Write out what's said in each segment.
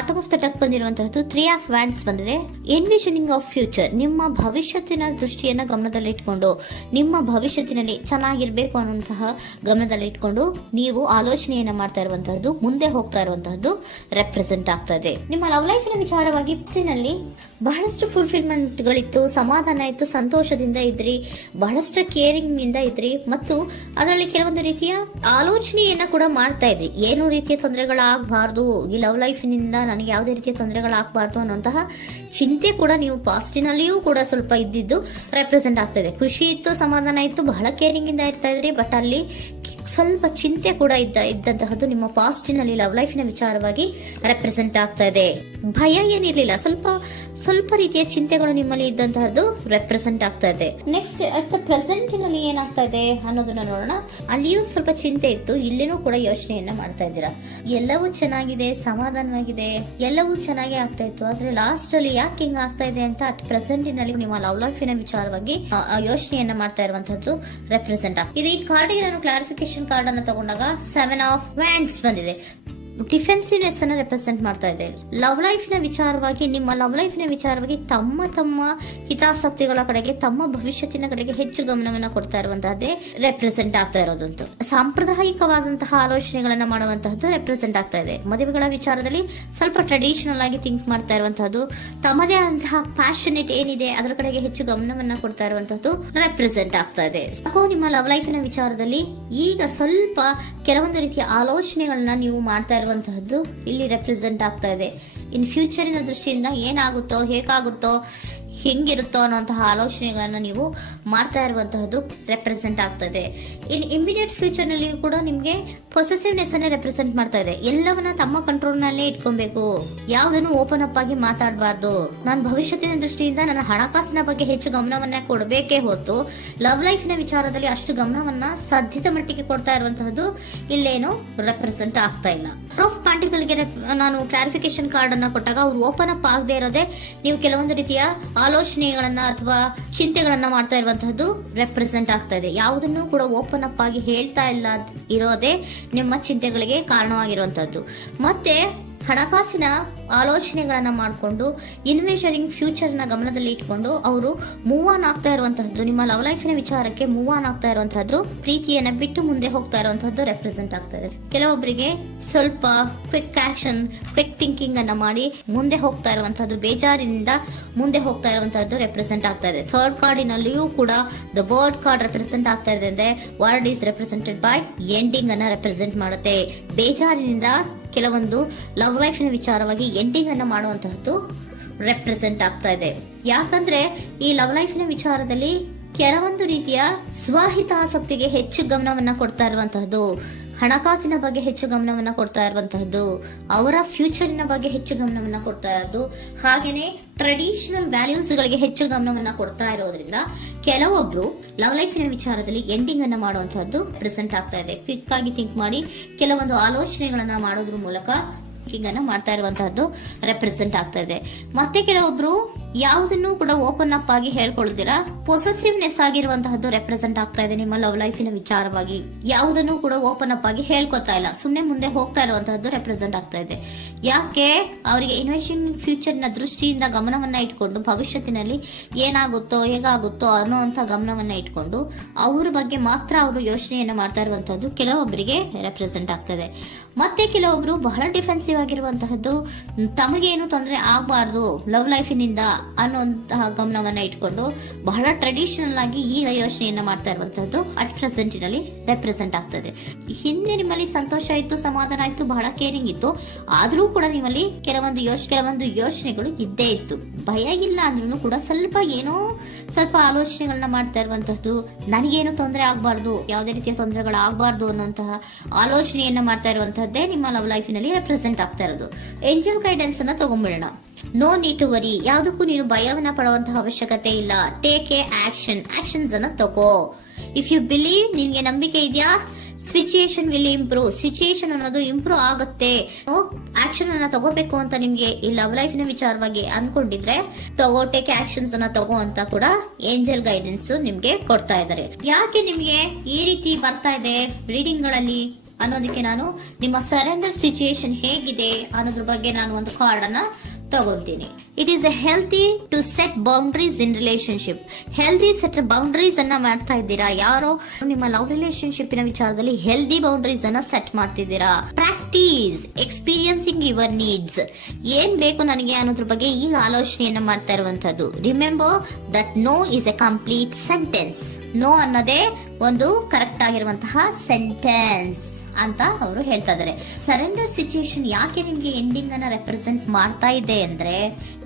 Bottom of the deck ಬಂದಿರುವಂತಹದ್ದು 3 of wands ಬಂದಿದೆ. Envisioning of future, ನಿಮ್ಮ ಭವಿಷ್ಯತ್ತಿನ ದೃಷ್ಟಿಯನ್ನ ಗಮನದಲ್ಲಿಟ್ಕೊಂಡು ನಿಮ್ಮ ಭವಿಷ್ಯತ್ತಿನಲ್ಲಿ ಚೆನ್ನಾಗಿರ್ಬೇಕು ಅನ್ನುವಂತಹ ಗಮನದಲ್ಲಿಟ್ಕೊಂಡು ನೀವು ಆಲೋಚನೆಯನ್ನ ಮಾಡ್ತಾ ಇರುವಂತಹದ್ದು, ಮುಂದೆ ಹೋಗ್ತಾ ಇರುವಂತಹದ್ದು ರೆಪ್ರೆಸೆಂಟ್ ಆಗ್ತಾ ಇದೆ. ನಿಮ್ಮ ಲವ್ ಲೈಫಿನ ವಿಚಾರವಾಗಿ ನಲ್ಲಿ ಬಹಳಷ್ಟು ಫುಲ್ಫಿಲ್ಮೆಂಟ್ ಗಳಿತ್ತು, ಸಮಾಧಾನ ಇತ್ತು, ಸಂತೋಷದಿಂದ ಇದ್ರಿ, ಬಹಳಷ್ಟು ಕೇರಿಂಗ್ ನಿಂದ ಇದ್ರಿ ಮತ್ತು ಅದರಲ್ಲಿ ಕೆಲವೊಂದು ರೀತಿಯ ಆಲೋಚನೆಯನ್ನ ಕೂಡ ಮಾಡ್ತಾ ಇದ್ರಿ. ಏನು ರೀತಿಯ ತೊಂದರೆಗಳಾಗಬಾರ್ದು, ಈ ಲವ್ ಲೈಫಿನಿಂದ ನನಗೆ ಯಾವುದೇ ರೀತಿಯ ತೊಂದರೆಗಳಾಗಬಾರ್ದು ಅನ್ನುವಂತಹ ಚಿಂತೆ ಕೂಡ ನೀವು ಪಾಸ್ಟಿನಲ್ಲಿಯೂ ಕೂಡ ಸ್ವಲ್ಪ ಇದ್ದಿದ್ದು ರೆಪ್ರೆಸೆಂಟ್ ಆಗ್ತಾ ಇದೆ. ಖುಷಿ ಇತ್ತು, ಸಮಾಧಾನ ಇತ್ತು, ಬಹಳ ಕೇರಿಂಗ್ ಇಂದ ಇರ್ತಾ ಇದ್ರಿ, ಬಟ್ ಅಲ್ಲಿ ಸ್ವಲ್ಪ ಚಿಂತೆ ಕೂಡ ಇದ್ದಂತಹದ್ದು ನಿಮ್ಮ ಪಾಸ್ಟಿನಲ್ಲಿ ಲವ್ ಲೈಫಿನ ವಿಚಾರವಾಗಿ ರೆಪ್ರೆಸೆಂಟ್ ಆಗ್ತಾ ಇದೆ. ಭಯ ಏನಿರ್ಲಿಲ್ಲ, ಸ್ವಲ್ಪ ರೀತಿಯ ಚಿಂತೆಗಳು ನಿಮ್ಮಲ್ಲಿ ಇದ್ದಂತಹದ್ದು ರೆಪ್ರೆಸೆಂಟ್ ಆಗ್ತಾ ಇದೆ. ನೆಕ್ಸ್ಟ್ ಅಟ್ ದ ಪ್ರೆಸೆಂಟ್ ನಲ್ಲಿ ಏನಾಗ್ತಾ ಇದೆ ಅನ್ನೋದನ್ನ ನೋಡೋಣ. ಅಲ್ಲಿಯೂ ಸ್ವಲ್ಪ ಚಿಂತೆ ಇತ್ತು, ಇಲ್ಲಿನೂ ಕೂಡ ಯೋಚನೆಯನ್ನ ಮಾಡ್ತಾ ಇದ್ದೀರಾ. ಎಲ್ಲವೂ ಚೆನ್ನಾಗಿದೆ, ಸಮಾಧಾನವಾಗಿದೆ, ಎಲ್ಲವೂ ಚೆನ್ನಾಗಿ ಆಗ್ತಾ ಇತ್ತು, ಆದ್ರೆ ಲಾಸ್ಟ್ ಅಲ್ಲಿ ಯಾಕೆ ಹಿಂಗ್ ಆಗ್ತಾ ಇದೆ ಅಂತ ಅಟ್ ಪ್ರೆಸೆಂಟ್ ನಲ್ಲಿ ನಿಮ್ಮ ಲವ್ ಲೈಫಿನ ವಿಚಾರವಾಗಿ ಯೋಚನೆಯನ್ನ ಮಾಡ್ತಾ ಇರುವಂತದ್ದು ರೆಪ್ರೆಸೆಂಟ್ ಆಗ್ತದೆ. ಇದು ಈ ಕಾರ್ಡಿಗೆ ನಾನು ಕ್ಲಾರಿಫಿಕೇಶನ್ ಕಾರ್ಡ್ ಅನ್ನು ತಗೊಂಡಾಗ 7 ಆಫ್ ವ್ಯಾಂಡ್ಸ್ ಬಂದಿದೆ. ಡಿಫೆನ್ಸಿವ್ನೆಸ್ ಅನ್ನ ರೆಪ್ರೆಸೆಂಟ್ ಮಾಡ್ತಾ ಇದೆ. ಲವ್ ಲೈಫಿನ ವಿಚಾರವಾಗಿ, ನಿಮ್ಮ ಲವ್ ಲೈಫಿನ ವಿಚಾರವಾಗಿ ತಮ್ಮ ಹಿತಾಸಕ್ತಿಗಳ ಕಡೆಗೆ, ತಮ್ಮ ಭವಿಷ್ಯತ್ತಿನ ಕಡೆಗೆ ಹೆಚ್ಚು ಗಮನವನ್ನ ಕೊಡ್ತಾ ಇರುವಂತಹದ್ದೇ ರೆಪ್ರೆಸೆಂಟ್ ಆಗ್ತಾ ಇರೋದಂತೂ. ಸಾಂಪ್ರದಾಯಿಕವಾದಂತಹ ಆಲೋಚನೆಗಳನ್ನ ಮಾಡುವಂತಹದ್ದು ರೆಪ್ರೆಸೆಂಟ್ ಆಗ್ತಾ ಇದೆ. ಮದುವೆಗಳ ವಿಚಾರದಲ್ಲಿ ಸ್ವಲ್ಪ ಟ್ರೆಡಿಷನಲ್ ಆಗಿ ಥಿಂಕ್ ಮಾಡ್ತಾ ಇರುವಂತಹದ್ದು, ತಮ್ಮದೇ ಆದಂತಹ ಪ್ಯಾಷನೇಟ್ ಏನಿದೆ ಅದರ ಕಡೆಗೆ ಹೆಚ್ಚು ಗಮನವನ್ನ ಕೊಡ್ತಾ ಇರುವಂತಹದ್ದು ರೆಪ್ರೆಸೆಂಟ್ ಆಗ್ತಾ ಇದೆ. ನಿಮ್ಮ ಲವ್ ಲೈಫಿನ ವಿಚಾರದಲ್ಲಿ ಈಗ ಸ್ವಲ್ಪ ಕೆಲವೊಂದು ರೀತಿಯ ಆಲೋಚನೆಗಳನ್ನ ನೀವು ಮಾಡ್ತಾ ಇರುವಂತಹದ್ದು ಇಲ್ಲಿ ರೆಪ್ರೆಸೆಂಟ್ ಆಗ್ತಾ ಇದೆ. ಇನ್ ಫ್ಯೂಚರಿನ ದೃಷ್ಟಿಯಿಂದ ಏನಾಗುತ್ತೋ, ಹೇಗಾಗುತ್ತೋ, ಹೆಂಗಿರುತ್ತೋ ಅನ್ನುವಂತಹ ಆಲೋಚನೆಗಳನ್ನ ನೀವು ಮಾಡ್ತಾ ಇರುವಂತಹದ್ದು ರೆಪ್ರೆಸೆಂಟ್ ಆಗ್ತದೆ. ಇನ್ ಇಮಿಡಿಯೇಟ್ ಫ್ಯೂಚರ್ ನಲ್ಲಿ ಕೂಡ ನಿಮ್ಗೆ ಪೊಸೆಸಿವ್ನೆಸ್ ಅನ್ನ ರೆಪ್ರೆಸೆಂಟ್ ಮಾಡ್ತಾ ಇದೆ. ಎಲ್ಲವನ್ನ ತಮ್ಮ ಕಂಟ್ರೋಲ್ ನಲ್ಲೇ ಇಟ್ಕೊಬೇಕು, ಯಾವುದನ್ನು ಓಪನ್ ಅಪ್ ಆಗಿ ಮಾತಾಡಬಾರ್ದು. ನಾನು ಭವಿಷ್ಯತ್ತಿನ ದೃಷ್ಟಿಯಿಂದ ನನ್ನ ಹಣಕಾಸಿನ ಬಗ್ಗೆ ಹೆಚ್ಚು ಗಮನವನ್ನ ಕೊಡಬೇಕೇ ಹೊರತು ಲವ್ ಲೈಫಿನ ವಿಚಾರದಲ್ಲಿ ಅಷ್ಟು ಗಮನವನ್ನ ಸಾಧ್ಯದ ಮಟ್ಟಿಗೆ ಕೊಡ್ತಾ ಇರುವಂತಹದ್ದು ಇಲ್ಲೇನು ರೆಪ್ರೆಸೆಂಟ್ ಆಗ್ತಾ ಇಲ್ಲ. ಆಫ್ ಪಾರ್ಟಿಗಳಿಗೆ ನಾನು ಕ್ಲಾರಿಫಿಕೇಶನ್ ಕಾರ್ಡ್ ಅನ್ನ ಕೊಟ್ಟಾಗ ಅವ್ರು ಓಪನ್ ಅಪ್ ಆಗದೆ ಇರೋದೇ ನೀವು ಕೆಲವೊಂದು ರೀತಿಯ ಆಲೋಚನೆಗಳನ್ನ ಅಥವಾ ಚಿಂತೆಗಳನ್ನ ಮಾಡ್ತಾ ಇರುವಂತಹದ್ದು ರೆಪ್ರೆಸೆಂಟ್ ಆಗ್ತಾ ಇದೆ. ಯಾವುದನ್ನು ಕೂಡ ಓಪನ್ ಅಪ್ ಆಗಿ ಹೇಳ್ತಾ ಇಲ್ಲ ಇರೋದೇ ನಿಮ್ಮ ಚಿಂತೆಗಳಿಗೆ ಕಾರಣವಾಗಿರುವಂತಹದ್ದು. ಮತ್ತೆ ಹಣಕಾಸಿನ ಆಲೋಚನೆಗಳನ್ನ ಮಾಡಿಕೊಂಡು ಇನ್ವೆಸ್ಟರಿಂಗ್ ಫ್ಯೂಚರ್ ನ ಗಮನದಲ್ಲಿ ಇಟ್ಕೊಂಡು ಅವರು ಮೂವ್ ಆನ್ ಆಗ್ತಾ ಇರುವಂತಹದ್ದು, ನಿಮ್ಮ ಲವ್ ಲೈಫಿನ ವಿಚಾರಕ್ಕೆ ಮೂವ್ ಆನ್ ಆಗ್ತಾ ಇರುವಂತಹದ್ದು, ಪ್ರೀತಿಯನ್ನ ಬಿಟ್ಟು ಮುಂದೆ ಹೋಗ್ತಾ ಇರುವಂತಹದ್ದು ರೆಪ್ರೆಸೆಂಟ್ ಆಗ್ತಾ ಇದೆ. ಕೆಲವೊಬ್ಬರಿಗೆ ಸ್ವಲ್ಪ ಕ್ವಿಕ್ ಆಕ್ಷನ್, ಕ್ವಿಕ್ ಥಿಂಕಿಂಗ್ ಅನ್ನ ಮಾಡಿ ಮುಂದೆ ಹೋಗ್ತಾ ಇರುವಂತಹದ್ದು, ಬೇಜಾರಿನಿಂದ ಮುಂದೆ ಹೋಗ್ತಾ ಇರುವಂತಹದ್ದು ರೆಪ್ರೆಸೆಂಟ್ ಆಗ್ತಾ ಇದೆ. ಥರ್ಡ್ ಕಾರ್ಡಿನಲ್ಲಿಯೂ ಕೂಡ ದ ವರ್ಡ್ ಕಾರ್ಡ್ ರೆಪ್ರೆಸೆಂಟ್ ಆಗ್ತಾ ಇದೆ ಅಂದ್ರೆ word is represented by ending ಅನ್ನ ರೆಪ್ರೆಸೆಂಟ್ ಮಾಡುತ್ತೆ. ಬೇಜಾರಿನಿಂದ ಕೆಲವೊಂದು ಲವ್ ಲೈಫಿನ ವಿಚಾರವಾಗಿ ಎಂಡಿಂಗ್ ಅನ್ನ ಮಾಡುವಂತಹದ್ದು ರೆಪ್ರೆಸೆಂಟ್ ಆಗ್ತಾ ಇದೆ. ಯಾಕಂದ್ರೆ ಈ ಲವ್ ಲೈಫಿನ ವಿಚಾರದಲ್ಲಿ ಕೆಲವೊಂದು ರೀತಿಯ ಸ್ವಹಿತಾಸಕ್ತಿಗೆ ಹೆಚ್ಚು ಗಮನವನ್ನ ಕೊಡ್ತಾ ಇರುವಂತಹದ್ದು, ಹಣಕಾಸಿನ ಬಗ್ಗೆ ಹೆಚ್ಚು ಗಮನವನ್ನ ಕೊಡ್ತಾ ಇರುವಂತಹದ್ದು, ಅವರ ಫ್ಯೂಚರಿನ ಬಗ್ಗೆ ಹೆಚ್ಚು ಗಮನವನ್ನ ಕೊಡ್ತಾ ಇರೋದು, ಹಾಗೇನೆ ಟ್ರೆಡಿಷನಲ್ ವ್ಯಾಲ್ಯೂಸ್ ಗಳಿಗೆ ಹೆಚ್ಚು ಗಮನವನ್ನ ಕೊಡ್ತಾ ಇರೋದ್ರಿಂದ ಕೆಲವೊಬ್ರು ಲವ್ ಲೈಫಿನ ವಿಚಾರದಲ್ಲಿ ಎಂಡಿಂಗ್ ಅನ್ನ ಮಾಡುವಂತಹದ್ದು ಪ್ರೆಸೆಂಟ್ ಆಗ್ತಾ ಇದೆ. ಕ್ವಿಕ್ ಆಗಿ ಥಿಂಕ್ ಮಾಡಿ ಕೆಲವೊಂದು ಆಲೋಚನೆಗಳನ್ನ ಮಾಡೋದ್ರ ಮೂಲಕ ಅನ್ನ ಮಾಡ್ತಾ ಇರುವಂತಹದ್ದು ರೆಪ್ರೆಸೆಂಟ್ ಆಗ್ತಾ ಇದೆ. ಮತ್ತೆ ಕೆಲವೊಬ್ರು ಯಾವುದನ್ನು ಕೂಡ ಓಪನ್ ಅಪ್ ಆಗಿ ಹೇಳ್ಕೊಳ್ದಿರಾ ಪೊಸೆಸಿವ್ನೆಸ್ ಆಗಿರುವಂತಹದ್ದು ರೆಪ್ರೆಸೆಂಟ್ ಆಗ್ತಾ ಇದೆ. ನಿಮ್ಮ ಲವ್ ಲೈಫಿನ ವಿಚಾರವಾಗಿ ಯಾವುದನ್ನು ಕೂಡ ಓಪನ್ ಅಪ್ ಆಗಿ ಹೇಳ್ಕೊತಾ ಇಲ್ಲ, ಸುಮ್ನೆ ಮುಂದೆ ಹೋಗ್ತಾ ಇರುವಂತಹದ್ದು ರೆಪ್ರೆಸೆಂಟ್ ಆಗ್ತಾ ಇದೆ. ಯಾಕೆ ಅವರಿಗೆ ಇನ್ವೆಸ್ಟಿಂಗ್ ಫ್ಯೂಚರ್ ನ ದೃಷ್ಟಿಯಿಂದ ಗಮನವನ್ನ ಇಟ್ಕೊಂಡು ಭವಿಷ್ಯತ್ತಿನಲ್ಲಿ ಏನಾಗುತ್ತೋ ಹೇಗಾಗುತ್ತೋ ಅನ್ನೋಂತ ಗಮನವನ್ನ ಇಟ್ಕೊಂಡು ಅವ್ರ ಬಗ್ಗೆ ಮಾತ್ರ ಅವರು ಯೋಚನೆಯನ್ನ ಮಾಡ್ತಾ ಇರುವಂತಹದ್ದು ಕೆಲವೊಬ್ಬರಿಗೆ ರೆಪ್ರೆಸೆಂಟ್ ಆಗ್ತದೆ. ಮತ್ತೆ ಕೆಲವೊಬ್ರು ಬಹಳ ಡಿಫೆನ್ಸಿವ್ ಆಗಿರುವಂತಹದ್ದು, ತಮಗೇನು ತೊಂದರೆ ಆಗಬಾರ್ದು ಲವ್ ಲೈಫಿನಿಂದ ಅನ್ನುವಂತಹ ಗಮನವನ್ನ ಇಟ್ಕೊಂಡು ಬಹಳ ಟ್ರೆಡಿಷನಲ್ ಆಗಿ ಈಗ ಯೋಚನೆಯನ್ನ ಮಾಡ್ತಾ ಇರುವಂತಹದ್ದು ಅಟ್ ಪ್ರೆಸೆಂಟಿನಲ್ಲಿ ರೆಪ್ರೆಸೆಂಟ್ ಆಗ್ತದೆ. ಹಿಂದೆ ನಿಮ್ಮಲ್ಲಿ ಸಂತೋಷ ಇತ್ತು, ಸಮಾಧಾನ ಇತ್ತು, ಬಹಳ ಕೇರಿಂಗ್ ಇತ್ತು, ಆದ್ರೂ ಕೂಡ ನಿಮ್ಮಲ್ಲಿ ಕೆಲವೊಂದು ಯೋಚನೆಗಳು ಇದ್ದೇ ಇತ್ತು. ಭಯ ಇಲ್ಲ ಅಂದ್ರೂ ಕೂಡ ಸ್ವಲ್ಪ ಆಲೋಚನೆಗಳನ್ನ ಮಾಡ್ತಾ ಇರುವಂತಹದ್ದು, ನನಗೇನು ತೊಂದರೆ ಆಗಬಾರ್ದು, ಯಾವುದೇ ರೀತಿಯ ತೊಂದರೆಗಳಾಗಬಾರ್ದು ಅನ್ನುವಂತಹ ಆಲೋಚನೆಯನ್ನ ಮಾಡ್ತಾ ಇರುವಂತಹದ್ದೇ ನಿಮ್ಮ ಲವ್ ಲೈಫಿನಲ್ಲಿ ರೆಪ್ರೆಸೆಂಟ್ ಆಗ್ತಾ ಇರೋದು. ಏಂಜಲ್ ಗೈಡೆನ್ಸ್ ಅನ್ನ ತಗೊಂಡ್ಬಿಡೋಣ. ನೋ ನೀಡ್ ಟು ವರಿ, ಯಾವುದಕ್ಕೂ ನೀನು ಭಯವನ್ನ ಪಡುವಂತಹ ಅವಶ್ಯಕತೆ ಇಲ್ಲ. ಟೇಕ್ ಎ ಆಕ್ಷನ್ಸ್ ಅನ್ನ ತಗೋ. ಇಫ್ ಯು ಬಿಲೀವ್, ನಿನ್ಗೆ ನಂಬಿಕೆ ಇದೆಯಾ, ಸಿಚುಯೇಷನ್ ವಿಲ್ ಇಂಪ್ರೂವ್, ಸಿಚುಯೇಷನ್ ಅನ್ನೋದು ಇಂಪ್ರೂವ್ ಆಗುತ್ತೆ. ಆಕ್ಷನ್ ಅನ್ನ ತಗೋಬೇಕು ಅಂತ ನಿಮ್ಗೆ ಈ ಲವ್ ಲೈಫ್ ನ ವಿಚಾರವಾಗಿ ಅನ್ಕೊಂಡಿದ್ರೆ ಟೇಕ್ ಆಕ್ಷನ್ಸ್ ಅನ್ನ ತಗೋ ಅಂತ ಕೂಡ ಏಂಜಲ್ ಗೈಡೆನ್ಸ್ ನಿಮ್ಗೆ ಕೊಡ್ತಾ ಇದ್ದಾರೆ. ಯಾಕೆ ನಿಮ್ಗೆ ಈ ರೀತಿ ಬರ್ತಾ ಇದೆ ರೀಡಿಂಗ್ ಗಳಲ್ಲಿ ಅನ್ನೋದಕ್ಕೆ ನಾನು ನಿಮ್ಮ ಸರೆಂಡರ್ ಸಿಚುಯೇಷನ್ ಹೇಗಿದೆ ಅನ್ನೋದ್ರ ಬಗ್ಗೆ ನಾನು ಒಂದು ಕಾರ್ಡ್ ಅನ್ನ ತಗೊಂತೀನಿ. It is a healthy to set boundaries in relationship. Healthy set boundaries ಅನ್ನ ಮಾಡ್ತಾ ಇದ್ದೀರಾ? ಯಾರೋ ನಿಮ್ಮ ಲವ್ ರಿಲೇಶನ್ಶಿಪ್ ನ ವಿಚಾರದಲ್ಲಿ ಹೆಲ್ದಿ ಬೌಂಡ್ರೀಸ್ ಅನ್ನ ಸೆಟ್ ಮಾಡ್ತಿದ್ದೀರಾ? Practice experiencing your needs. ಏನ್ ಬೇಕು ನನಗೆ ಅನ್ನೋದ್ರ ಬಗ್ಗೆ ಈಗ ಆಲೋಚನೆಯನ್ನ ಮಾಡ್ತಾ ಇರುವಂತದ್ದು. Remember that no is a complete sentence. No ಅನ್ನೋದೇ ಒಂದು ಕರೆಕ್ಟ್ ಆಗಿರುವಂತಹ ಸೆಂಟೆನ್ಸ್ ಅಂತ ಅವರು ಹೇಳ್ತಾ ಇದ್ದಾರೆ. ಸರೆಂಡರ್ ಸಿಚುಯೇಷನ್ ಯಾಕೆ ನಿಮ್ಗೆ ಎಂಡಿಂಗ್ ಅನ್ನ ರೆಪ್ರೆಸೆಂಟ್ ಮಾಡ್ತಾ ಇದೆ ಅಂದ್ರೆ,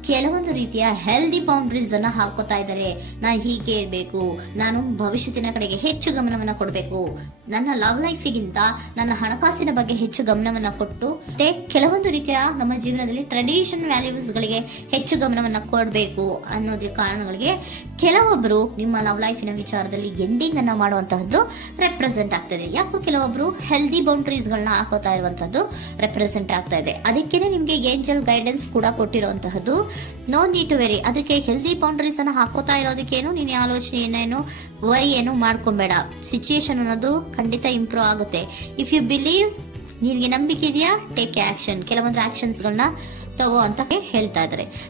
ಕೆಲವೊಂದು ರೀತಿಯ ಹೆಲ್ದಿ ಬೌಂಡ್ರೀಸ್ ಅನ್ನ ಹಾಕೋತಾ ಇದ್ದಾರೆ. ನಾನು ಹೀಗೆ ಇರಬೇಕು, ನಾನು ಭವಿಷ್ಯತ್ತಿನ ಕಡೆಗೆ ಹೆಚ್ಚು ಗಮನವನ್ನ ಕೊಡಬೇಕು, ನನ್ನ ಲವ್ ಲೈಫಿಗಿಂತ ನನ್ನ ಹಣಕಾಸಿನ ಬಗ್ಗೆ ಹೆಚ್ಚು ಗಮನವನ್ನ ಕೊಟ್ಟು ಕೆಲವೊಂದು ರೀತಿಯ ನಮ್ಮ ಜೀವನದಲ್ಲಿ ಟ್ರೆಡಿಷನ್ ವ್ಯಾಲ್ಯೂಸ್ ಗಳಿಗೆ ಹೆಚ್ಚು ಗಮನವನ್ನ ಕೊಡಬೇಕು ಅನ್ನೋದ್ರ ಕಾರಣಗಳಿಗೆ ಕೆಲವೊಬ್ರು ನಿಮ್ಮ ಲವ್ ಲೈಫಿನ ವಿಚಾರದಲ್ಲಿ ಎಂಡಿಂಗ್ ಅನ್ನ ಮಾಡುವಂತಹದ್ದು ರೆಪ್ರೆಸೆಂಟ್ ಆಗ್ತದೆ. ಯಾಕೋ ಕೆಲವೊಬ್ರು ಹೆಲ್ದಿ ಬೌಂಡ್ರೀಸ್ ಗಳನ್ನ ಹಾಕೋತಾ ಇರುವಂತದ್ದು ರೆಪ್ರೆಸೆಂಟ್ ಆಗ್ತಾ ಇದೆ. ಅದಕ್ಕೇನೆ ನಿಮ್ಗೆ ಏಂಜಲ್ ಗೈಡೆನ್ಸ್ ಕೂಡ ಕೊಟ್ಟಿರುವಂತಹದ್ದು. No need to very. ಅದಕ್ಕೆ ಹೆಲ್ದಿ ಬೌಂಡ್ರೀಸ್ ಅನ್ನ ಹಾಕೋತಾ ಇರೋದಕ್ಕೇನು ನೀನ್ ಆಲೋಚನೆಯನ್ನೇನು ವರಿ ಏನು ಮಾಡ್ಕೊಂಬೇಡ. ಸಿಚುಯೇಷನ್ ಅನ್ನೋದು ಖಂಡಿತ ಇಂಪ್ರೂವ್ ಆಗುತ್ತೆ. ಇಫ್ ಯು ಬಿಲೀವ್, ನಿನ್ಗೆ ನಂಬಿಕೆ ಇದೆಯಾ, ಟೇಕ್ ಆಕ್ಷನ್. ಕೆಲವೊಂದು ಆಕ್ಷನ್ಸ್ ಗಳನ್ನ ತಗೋ ಅಂತ ಹೇಳ್ತಾ ಇದ್ದಾರೆ.